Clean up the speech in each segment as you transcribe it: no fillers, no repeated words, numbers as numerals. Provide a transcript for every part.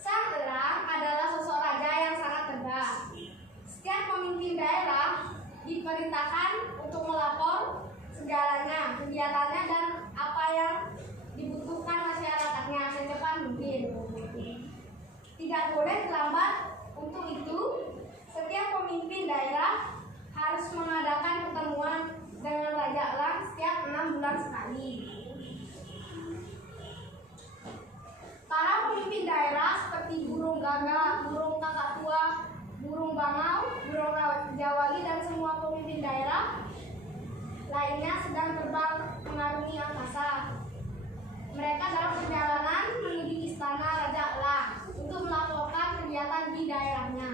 Sang Elang adalah sosok raja yang sangat tegas. Setiap pemimpin daerah diperintahkan untuk melapor segalanya, kegiatannya dan apa yang dibutuhkan masyarakatnya secepat mungkin. Tidak boleh terlambat. Untuk itu, setiap pemimpin daerah harus mengadakan pertemuan dengan Raja Elang setiap 6 bulan sekali. Para pemimpin daerah seperti burung gagak, burung kakak tua, burung bangau, burung raja wali dan semua pemimpin daerah lainnya sedang terbang mengarungi angkasa. Mereka dalam perjalanan menuju istana Raja Elang untuk melaporkan kegiatan di daerahnya.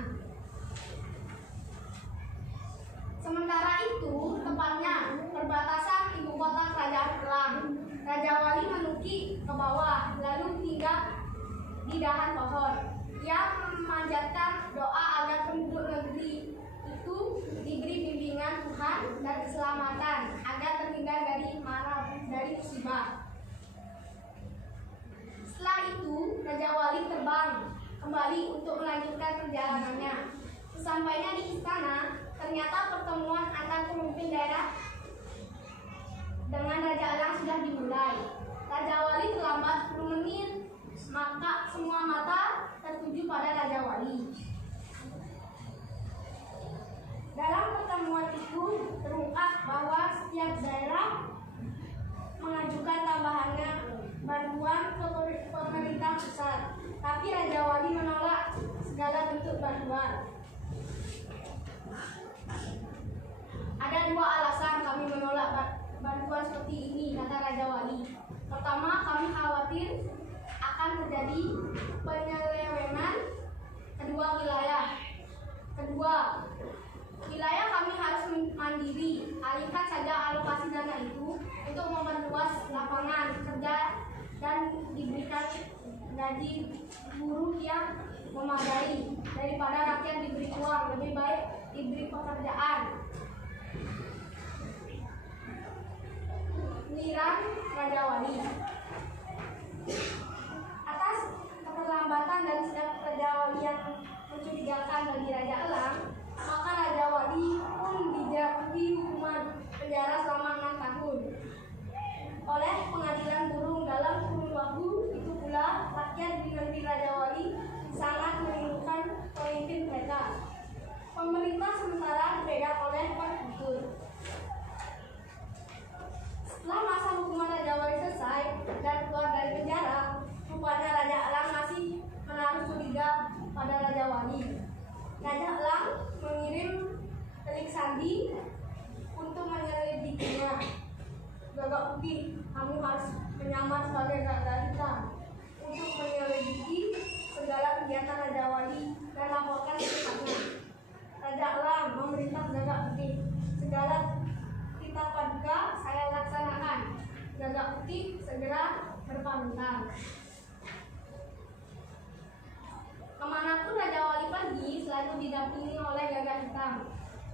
Sementara itu, tepatnya perbatasan ibu kota kerajaan Elang, Raja Wali menukik ke bawah, lalu hinggap di dahan pohon. Ia memanjatkan doa agar penduduk negeri itu diberi bimbingan Tuhan dan keselamatan agar terhindar dari musibah. Setelah itu, Raja Wali terbang kembali untuk melanjutkan perjalanannya. Sesampainya di istana, ternyata pertemuan antar pemimpin daerah dengan Raja Elang sudah dimulai. Raja Wali terlambat 10 menit, maka semua mata tertuju pada Raja Wali. Dalam pertemuan itu terungkap bahwa setiap daerah mengajukan tambahannya bantuan ke pemerintah pusat, tapi Raja Wali menolak segala bentuk bantuan. Ada 2 alasan kami menolak bantuan seperti ini, kata Raja Wali. Pertama, kami khawatir akan terjadi penyelewengan Kedua, wilayah kami harus mandiri. Alihkan saja alokasi dana itu untuk memperluas lapangan kerja dan diberikan gaji buruh yang memadai daripada rakyat diberi uang. Lebih baik diberi pekerjaan. Liran Raja Wali. Atas keterlambatan dan sikap Raja Wali yang mencurigakan bagi Raja Elang, maka Raja Wali pun dijatuhi hukuman penjara selama 6 tahun oleh pengadilan burung. Dalam kurun waktu itu pula rakyat di negeri Raja Wali sangat merindukan pemimpin mereka. Pemerintah sementara dipegang oleh Konfusius. Setelah masa hukuman Raja Wali selesai dan keluar dari penjara, rupanya Raja Elang masih menaruh curiga pada Raja Wali. Raja Elang mengirim telik sandi untuk menyelidikinya. Gagak putih, kamu harus menyamar sebagai gagak hitam untuk menyelidiki segala kegiatan Raja Wali dan laporkan secepatnya. Raja Elang memerintah Gagak Putih, segala titah paduka saya laksanakan. Gagak Putih segera berpamitan. Kemanapun Raja Wali pergi, selalu didampingi oleh Gagak Hitam.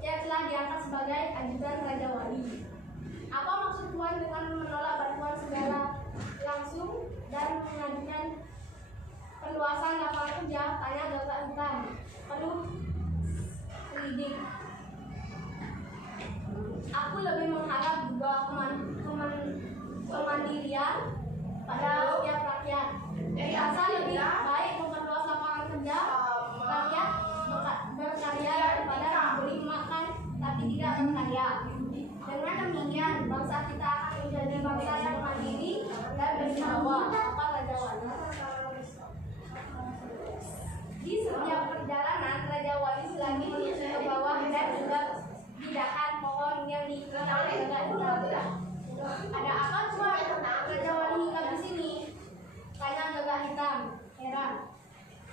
Ia telah diangkat sebagai ajudan Raja Wali. Apa maksud Tuan dengan menolak bantuan segala langsung dan mengajukan perluasan lapangan kerja? Tanya Gagak Hitam. Penuh selidik. Aku lebih mengharap juga kemandirian pada setiap rakyat. Rasa lebih baik memperluas lapangan kerja rakyat berkarya daripada diberi makan tapi tidak berkarya. Dengan demikian, bangsa kita akan menjadi bangsa yang mandiri dan berwibawa. Apa Raja Wali? Di setiap perjalanan, Raja Wali selagi menuju ke bawah dan juga di dahan pohon yang diikat oleh Gagak Hitam. Ada apa Tuan? Raja Wali hinggap di sini. Tanya Gagak Hitam. Heran.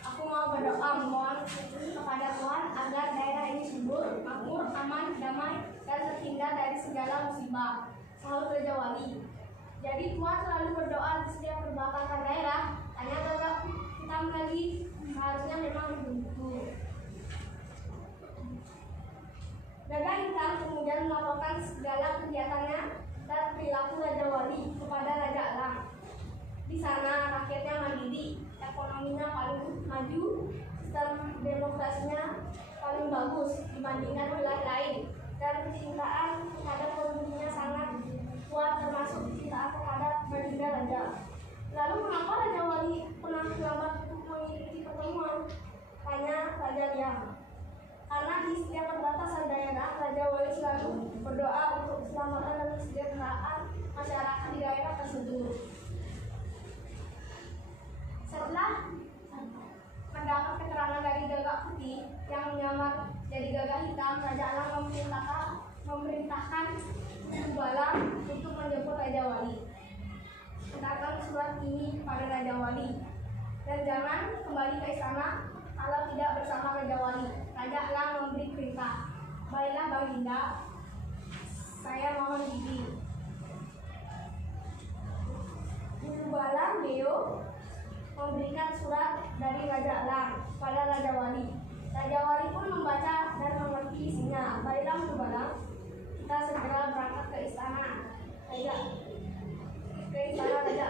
Aku mau berdoa memohon kepada Tuhan agar daerah ini subur, makmur, aman, damai, dan terhindar dari segala musibah. Sahut Raja Wali. Jadi Tuhan selalu berdoa di setiap perbatasan daerah. Tanya Gagak Hitam lagi. Seharusnya memang begitu. Gagak Hitam kemudian melaporkan segala kegiatannya dan perilaku Raja Wali kepada Raja Elang. Baginda, saya mohon diri. Balang Beo memberikan surat dari Raja Elang pada Raja Wali. Raja Wali pun membaca dan mengerti isinya. Baiklah Balang, kita segera berangkat ke istana Raja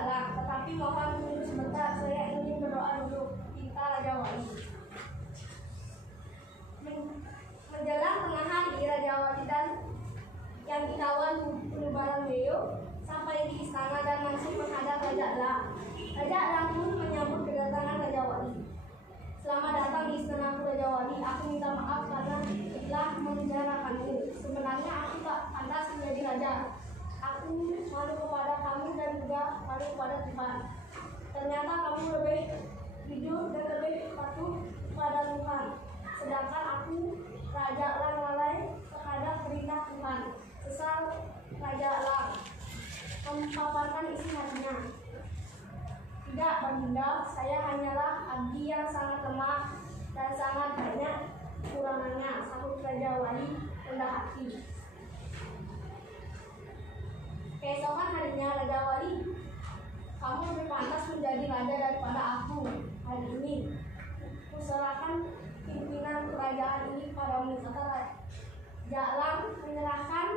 Elang. Tetapi mohon tunggu sebentar, saya ingin berdoa dulu, kita Raja Wali. Menjelang tengah hari, Raja Wali dan yang dikawal Balang Beo sampai di istana dan langsung menghadap Raja Elang. Raja Elang pun menyambut kedatangan Raja Wali. Selamat datang di istana Raja Wali. Aku minta maaf karena telah menjarakanmu. Sebenarnya aku tak pantas menjadi raja. Aku malu kepada kamu dan juga malu kepada Tuhan. Ternyata kamu lebih jujur dan lebih patuh kepada Tuhan. Sedangkan aku, Raja Elang, lalai terhadap perintah Tuhan. Sesal Raja Elang memaparkan isi hatinya. Tidak Baginda, saya hanyalah abdi yang sangat lemah dan sangat banyak kekurangannya, sahut Raja Wali rendah hati. Keesokan harinya Raja Wali, kamu lebih pantas menjadi raja daripada aku hari ini. Kuserahkan pimpinan kerajaan ini padamu, kata Raja Elang menyerahkan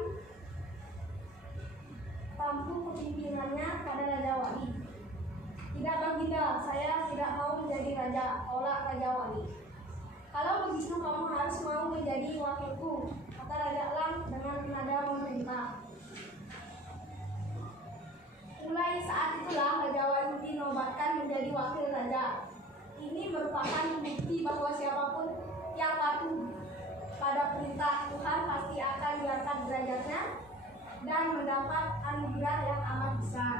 tampuk kepimpinannya pada Raja Wali. Tidak Baginda, saya tidak mau menjadi raja, tolak Raja Wali. Kalau begitu kamu harus mau menjadi wakilku, kata Raja Elang dengan nada memerintah. Mulai saat itulah Raja Wali dinobatkan menjadi wakil raja. Ini merupakan bukti bahwa siapapun yang patuh pada perintah Tuhan pasti akan diangkat derajatnya dan mendapat anugerah yang amat besar.